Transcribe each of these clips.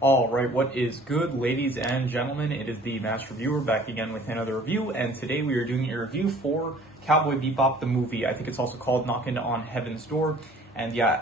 Alright, what is good, ladies and gentlemen? It is the Master Reviewer back again with another review, and today we are doing a review for Cowboy Bebop the movie. I think it's also called Knockin' on Heaven's Door. And yeah,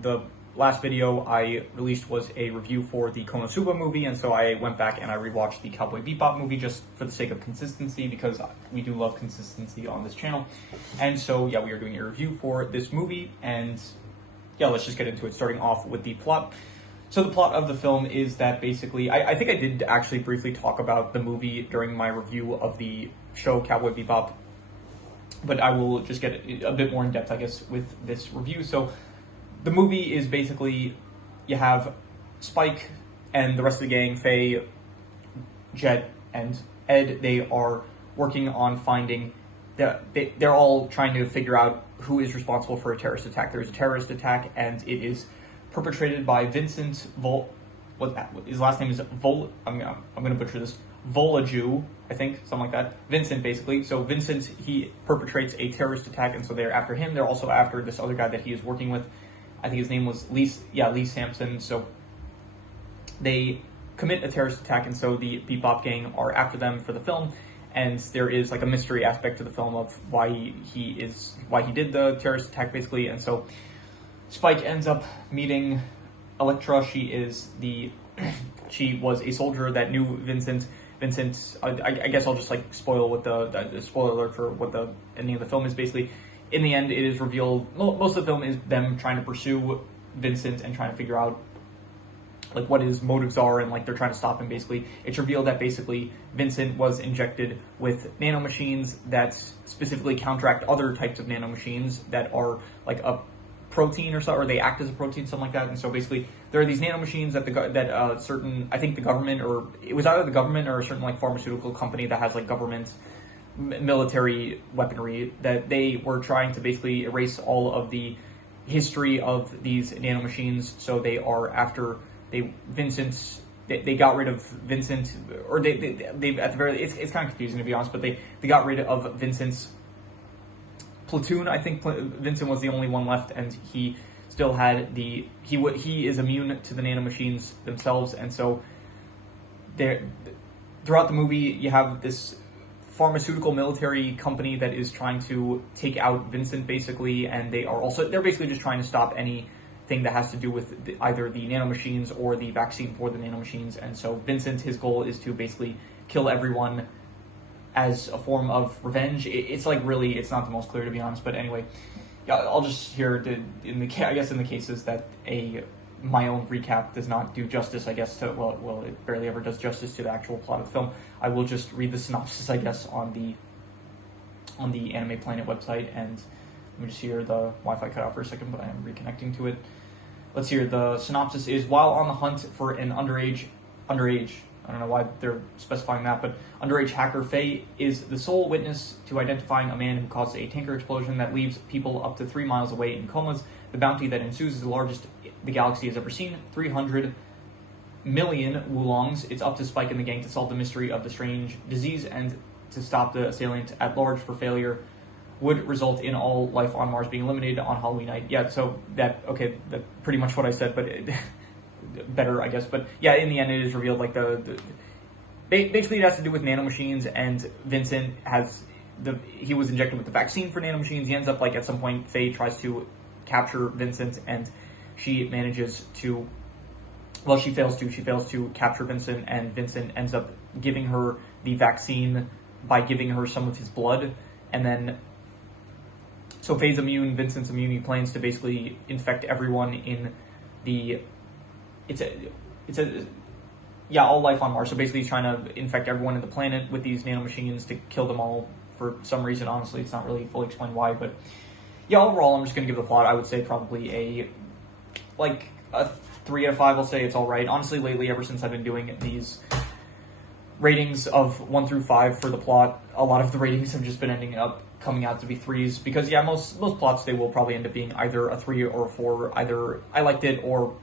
the last video I released was a review for the Konosuba movie, and so I went back and I rewatched the Cowboy Bebop movie just for the sake of consistency, because we do love consistency on this channel. And so yeah, we are doing a review for this movie, and yeah, let's just get into it, starting off with the plot. So the plot of the film is that basically, I think I did actually briefly talk about the movie during my review of the show Cowboy Bebop, but I will just get a bit more in depth, I guess, with this review. So the movie is basically, you have Spike and the rest of the gang, Faye, Jet, and Ed. They are working on finding, they're all trying to figure out who is responsible for a terrorist attack. There's a terrorist attack, and it is perpetrated by Vincent his last name is I'm gonna butcher this, Volaju, I think, something like that. Vincent, basically. So Vincent, he perpetrates a terrorist attack, and so they're after him. They're also after this other guy that he is working with. I think his name was Lee Sampson. So they commit a terrorist attack, and so the Bebop gang are after them for the film. And there is like a mystery aspect to the film of why he did the terrorist attack, basically. And so Spike ends up meeting Electra. She was a soldier that knew Vincent. I guess I'll just like spoil what the spoiler alert for what the ending of the film is. Basically, in the end, it is revealed, most of the film is them trying to pursue Vincent and trying to figure out like what his motives are, and like they're trying to stop him. Basically, it's revealed that basically Vincent was injected with nanomachines that specifically counteract other types of nanomachines that are like a protein or so, or they act as a protein, something like that. And so basically, there are these nanomachines that certain, I think the government, or it was either the government or a certain like pharmaceutical company that has like government military weaponry, that they were trying to basically erase all of the history of these nanomachines. So they are after they got rid of Vincent, or they at the very, it's kind of confusing to be honest, but they got rid of Vincent's platoon. I think Vincent was the only one left, and he still had he is immune to the nanomachines themselves. And so throughout the movie, you have this pharmaceutical military company that is trying to take out Vincent, basically, and they're basically just trying to stop anything that has to do with either the nanomachines or the vaccine for the nanomachines. And so Vincent, his goal is to basically kill everyone as a form of revenge. It's like, really, it's not the most clear, to be honest, but anyway, yeah, I'll just hear in the cases that my own recap does not do justice, I guess, to, well, it barely ever does justice to the actual plot of the film. I will just read the synopsis, I guess, on the Anime Planet website. And let me just hear the Wi-Fi cut out for a second, but I am reconnecting to it. Let's hear the synopsis is: while on the hunt for an underage, I don't know why they're specifying that, but underage hacker Faye is the sole witness to identifying a man who caused a tanker explosion that leaves people up to 3 miles away in comas. The bounty that ensues is the largest the galaxy has ever seen, 300 million wulongs. It's up to Spike and the gang to solve the mystery of the strange disease and to stop the assailant at large, for failure would result in all life on Mars being eliminated on Halloween night. Yeah, so that's pretty much what I said, but better, I guess. But yeah, in the end, it is revealed like basically it has to do with nanomachines, and Vincent he was injected with the vaccine for nanomachines. He ends up, like, at some point, Faye tries to capture Vincent, and she manages to, well, she fails to capture Vincent, and Vincent ends up giving her the vaccine by giving her some of his blood. And then, so Faye's immune, Vincent's immune. He plans to basically infect everyone in the, all life on Mars. So basically he's trying to infect everyone in the planet with these nanomachines to kill them all for some reason. Honestly, it's not really fully explained why, but yeah, overall, I'm just going to give the plot, I would say, probably a 3 out of 5. I'll say it's all right. Honestly, lately, ever since I've been doing these ratings of 1 through 5 for the plot, a lot of the ratings have just been ending up coming out to be 3s, because yeah, most plots, they will probably end up being either a 3 or a 4. Either I liked it or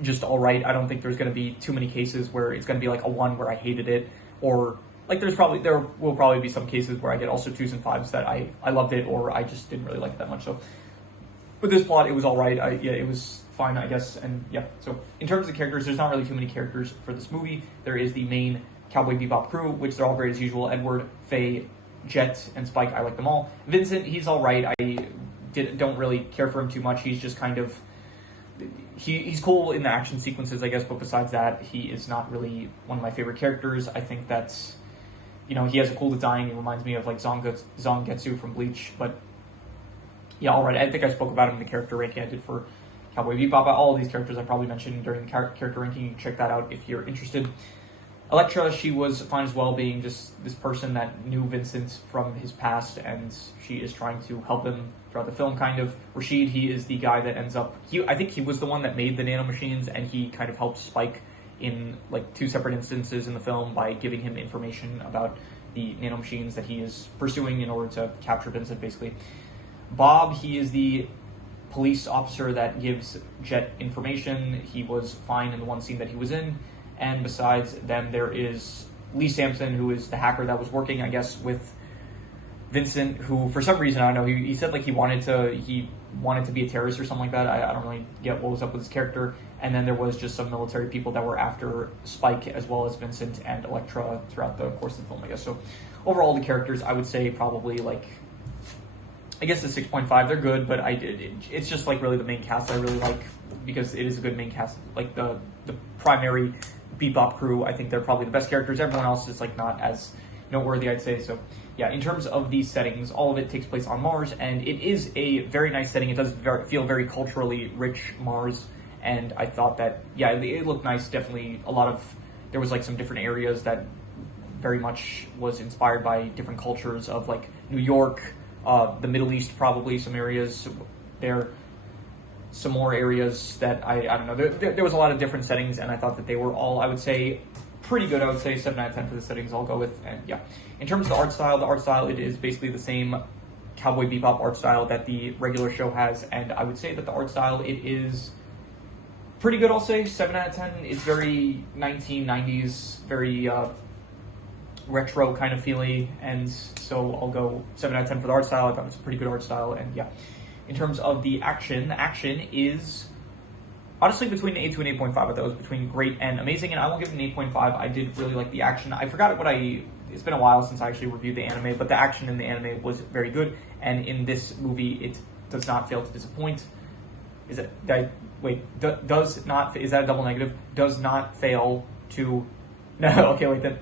just all right. I don't think there's going to be too many cases where it's going to be like a 1 where I hated it, or like there will probably be some cases where I get also 2s and 5s that I loved it, or I just didn't really like it that much. So with this plot, it was all right. It was fine, I guess. And yeah, so in terms of characters, there's not really too many characters for this movie. There is the main Cowboy Bebop crew, which they're all great as usual. Edward, Faye, Jet, and Spike, I like them all. Vincent, he's all right. I don't really care for him too much. He's just kind of... He's cool in the action sequences, I guess, but besides that, he is not really one of my favorite characters. I think that's... You know, he has a cool design. He reminds me of, like, Zangetsu from Bleach, but... Yeah, all right. I think I spoke about him in the character ranking I did for Cowboy Bebop. All of these characters I probably mentioned during the character ranking. You can check that out if you're interested. Elektra, she was fine as well, being just this person that knew Vincent from his past, and she is trying to help him throughout the film, kind of. Rashid, he is the guy that ends up... I think he was the one that made the nanomachines, and he kind of helped Spike in, like, 2 separate instances in the film by giving him information about the nanomachines that he is pursuing in order to capture Vincent, basically. Bob, he is the police officer that gives Jet information. He was fine in the one scene that he was in. And besides them, there is Lee Sampson, who is the hacker that was working, I guess, with Vincent, who, for some reason, I don't know, he said, like, he wanted to be a terrorist or something like that. I don't really get what was up with his character. And then there was just some military people that were after Spike, as well as Vincent and Elektra throughout the course of the film, I guess. So, overall, the characters, I would say probably, like... I guess the 6.5, they're good, but it's just, like, really the main cast I really like, because it is a good main cast. Like, the primary Bebop crew, I think they're probably the best characters. Everyone else is, like, not as noteworthy, I'd say. So, yeah, in terms of these settings, all of it takes place on Mars, and it is a very nice setting. It does feel very culturally rich, Mars, and I thought that, yeah, it looked nice. Definitely there was, like, some different areas that very much was inspired by different cultures of, like, New York, the Middle East, probably some areas there, some more areas that I don't know. There was a lot of different settings, and I thought that they were all, I would say, pretty good. I would say 7 out of 10 for the settings I'll go with. And yeah, in terms of the art style, it is basically the same Cowboy Bebop art style that the regular show has, and I would say that the art style, it is pretty good. I'll say 7 out of 10. It's very 1990s, very retro kind of feeling, and so I'll go 7 out of 10 for the art style. I thought it's a pretty good art style, and yeah. In terms of the action is honestly between an 8 to an 8.5. I thought it was between great and amazing, and I will give it an 8.5. I did really like the action. I forgot it's been a while since I actually reviewed the anime, but the action in the anime was very good, and in this movie, it does not fail to disappoint. Is that a double negative? Does not fail to... No, okay, wait, then.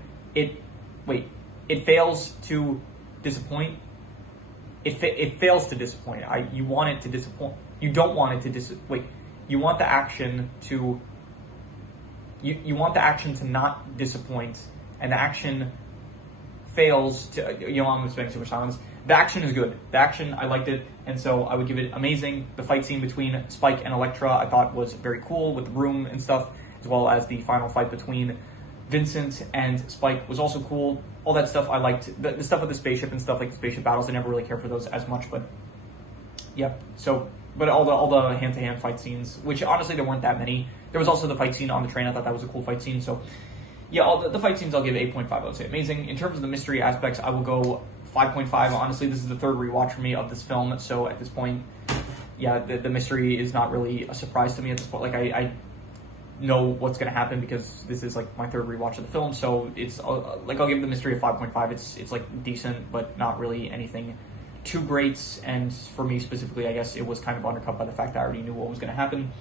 It fails to disappoint. It fails to disappoint. You want it to disappoint. You don't want it to You want the action to... You want the action to not disappoint, and the action fails to... I'm spending too much time on this. The action is good. The action, I liked it, and so I would give it amazing. The fight scene between Spike and Elektra, I thought was very cool, with the broom and stuff, as well as the final fight between Vincent and Spike was also cool. All that stuff I liked. The stuff with the spaceship and stuff, like the spaceship battles, I never really cared for those as much, but yeah. So, but all the hand-to-hand fight scenes, which honestly there weren't that many. There was also the fight scene on the train. I thought that was a cool fight scene. So yeah, all the fight scenes I'll give 8.5. I would say amazing. In terms of the mystery aspects, I will go 5.5. Honestly, this is the third rewatch for me of this film, so at this point, yeah, the mystery is not really a surprise to me at this point. Like I know what's going to happen because this is like my third rewatch of the film, so it's like I'll give the mystery a 5.5. It's like decent, but not really anything too great, and for me specifically, I guess it was kind of undercut by the fact that I already knew what was going to happen.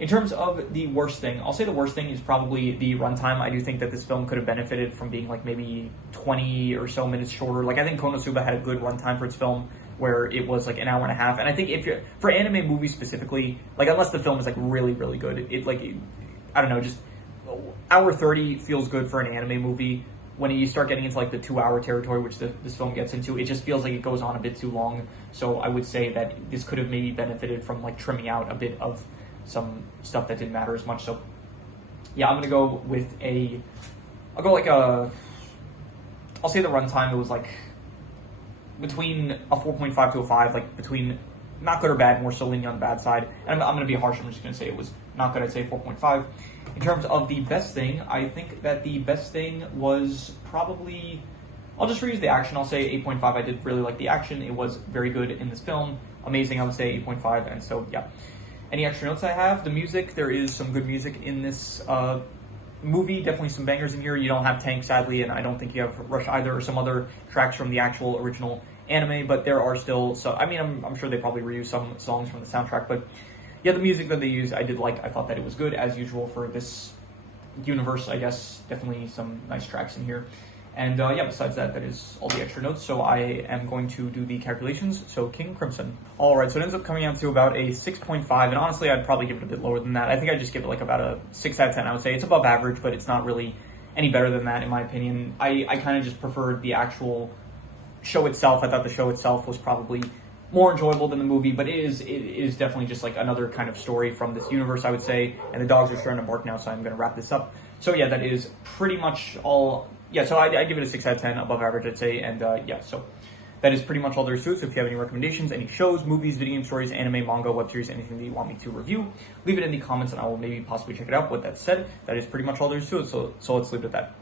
In terms of the worst thing, I'll say the worst thing is probably the runtime. I do think that this film could have benefited from being like maybe 20 or so minutes shorter. Like I think Konosuba had a good runtime for its film, where it was like an hour and a half. And I think if you're for anime movies specifically, like unless the film is like really really good, I don't know, just hour 30 feels good for an anime movie. When you start getting into like the 2-hour territory, which this film gets into, it just feels like it goes on a bit too long. So I would say that this could have maybe benefited from like trimming out a bit of some stuff that didn't matter as much. So yeah, I'm gonna go with I'll say the runtime, it was like between a 4.5 to a 5, like between not good or bad, more so leaning on the bad side. And I'm going to be harsh, I'm just going to say it was not good, I'd say 4.5. In terms of the best thing, I think that the best thing was probably, I'll just reuse the action, I'll say 8.5. I did really like the action, it was very good in this film. Amazing, I would say 8.5, and so yeah. any extra notes I have, the music, there is some good music in this movie, definitely some bangers in here. You don't have Tank, sadly, and I don't think you have Rush either, or some other tracks from the actual original anime, but there are still, so I mean, I'm sure they probably reused some songs from the soundtrack, but yeah, the music that they used, I did like. I thought that it was good, as usual, for this universe, I guess. Definitely some nice tracks in here. And yeah, besides that, that is all the extra notes. So I am going to do the calculations. So King Crimson. All right, so it ends up coming out to about a 6.5. And honestly, I'd probably give it a bit lower than that. I think I'd just give it like about a 6 out of 10. I would say it's above average, but it's not really any better than that, in my opinion. I kind of just preferred the actual show itself. I thought the show itself was probably more enjoyable than the movie, but it is definitely just like another kind of story from this universe, I would say. And the dogs are starting to bark now, so I'm going to wrap this up. So yeah, that is pretty much all. Yeah, so I give it a 6 out of 10, above average, I'd say. And yeah, so that is pretty much all there is to it. So if you have any recommendations, any shows, movies, video game stories, anime, manga, web series, anything that you want me to review, leave it in the comments and I will maybe possibly check it out. With that said, that is pretty much all there is to it. So let's leave it at that.